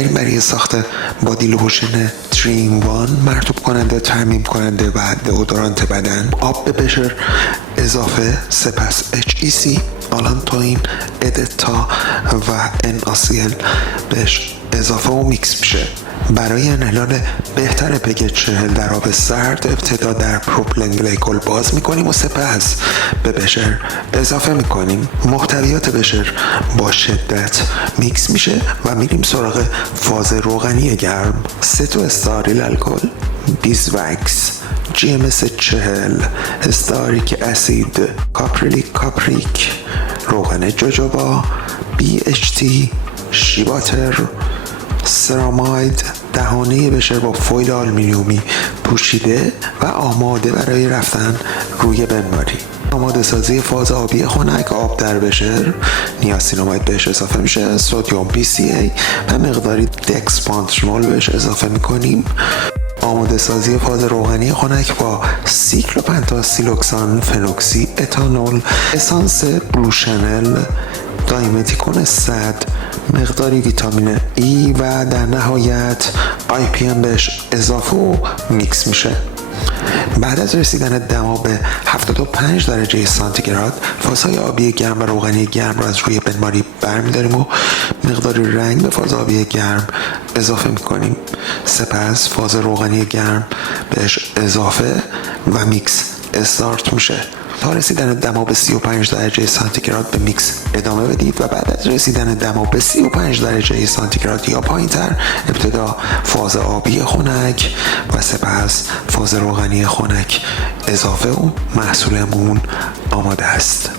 بریم برای ساخت بادی لوشن 3-in-1 مرطوب کننده، ترمیم کننده و دئودورانت بدن. آب به بشر اضافه، سپس HEC، آلانتوین، ادتا و NaCl بهش اضافه و میکس میشه. برای انحلال بهتر پگ 40 در آب سرد ابتدا در پروپیلن گلیکول باز میکنیم و سپس به بشر اضافه میکنیم. محتویات بشر با شدت میکس میشه و میریم سراغ فاز روغنی گرم. ستو استاریل الکل، بیزوکس، GMS 40، استاریک اسید، کاپریک، روغن جوجوبا، BHT، شیباتر، سراماید. دهانه بشر با فویل آلومینیومی پوشیده و آماده برای رفتن روی بنماری. آماده سازی فاز آبی خنک. آب در بشر، نیاسینامید بهش اضافه میشه، سدیم PCA و مقداری دکسپانترول بهش اضافه میکنیم. آماده سازی فاز روغنی خنک با سیکلوپنتاسیلوکسان، فنوکسی اتانول، اسانس بلوشنل، دایمتیکون 100، مقداری ویتامین ای و در نهایت IPM بهش اضافه و میکس میشه. بعد از رسیدن دما به 75 درجه سانتیگراد فازهای آبی گرم و روغنی گرم را از روی بنماری برمیداریم و مقداری رنگ به فاز آبی گرم اضافه میکنیم. سپس فاز روغنی گرم بهش اضافه و میکس استارت میشه. تا رسیدن دما به 35 درجه سانتیگراد به میکس ادامه بدید و بعد از رسیدن دما به 35 درجه سانتیگراد یا پایین‌تر ابتدا فاز آبی خنک و سپس فاز روغنی خنک اضافه و محصولمون آماده است.